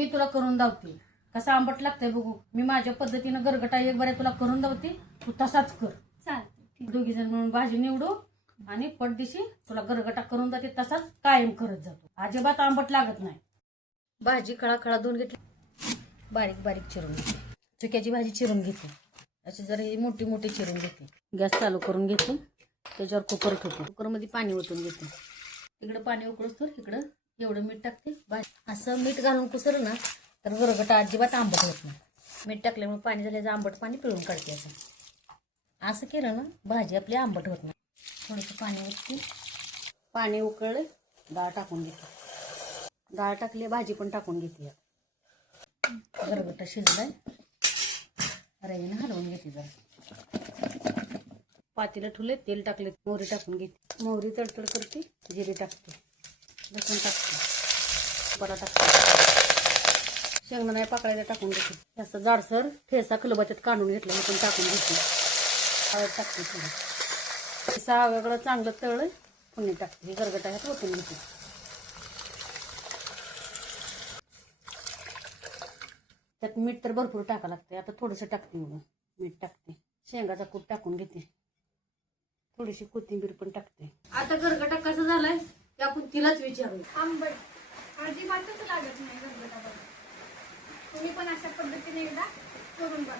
मी तुला करून दावते. कसा आंबट लागतंय बघू. मी माझ्या पद्धतीनं गरगटा एक बऱ्या तुला करून दावते, तू तसाच कर. चालते. दोघी जण म्हणून भाजी निवडू आणि पटदिशी तुला गरगटा करून जाते, तसाच कायम करत जातो. अजिबात आंबट लागत नाही. भाजी खळा धुवून घेतली, बारीक बारीक चिरून घेते. चुक्याची भाजी चिरून घेते, अशी जर ही मोठी मोठी चिरून घेते. गॅस चालू करून घेते, त्याच्यावर कुकर ठेवते. कुकरमध्ये पाणी ओतून घेते. इकडं पाणी उकळूस तर इकडं एवढं मीठ टाकते. असं मीठ घालून कुसरलं ना तर गरगटा अजिबात आंबट होत नाही. मीठ टाकल्यामुळे पाणी झाल्याचं आंबट पाणी पिळून काढते. असं केलं ना भाजी आपली आंबट होत नाही. थोडंसं पाणी ओतते. पाणी उकळले, डाळ टाकून घेते. डाळ टाकली, भाजी पण टाकून घेते. गरगटा शिजलाय, रवीनं हलवून घेते. जरा पातेलं ठेवले, तेल टाकले, मोहरी टाकून घेते. मोहरी तडतड करते, जिरे टाकते, लसूण टाकते, बरा टाकते, शेंगदाणा पाकळ्याला टाकून घेते. असं जाडसर ठेसा खलबत्यात काढून घेतलं, हे पण टाकून घेते. हळद टाकते थोडं. सहा वेगळं चांगलं तळ पुणे टाकते. हे गरगटा ह्यात ओतून घेते. त्यात मीठ तर भरपूर टाका लागते. आता थोडंसं टाकते, म्हणून मीठ टाकते. शेंगाचा कूट टाकून घेते. थोडीशी कोथिंबीर पण टाकते. आता गरगटा कसा झालाय ते आपण तिलाच विचारू. आंबट अजिबातच लागत नाही गरगटा बघा. तुम्ही पण अशा पद्धतीने एकदा करून बघा.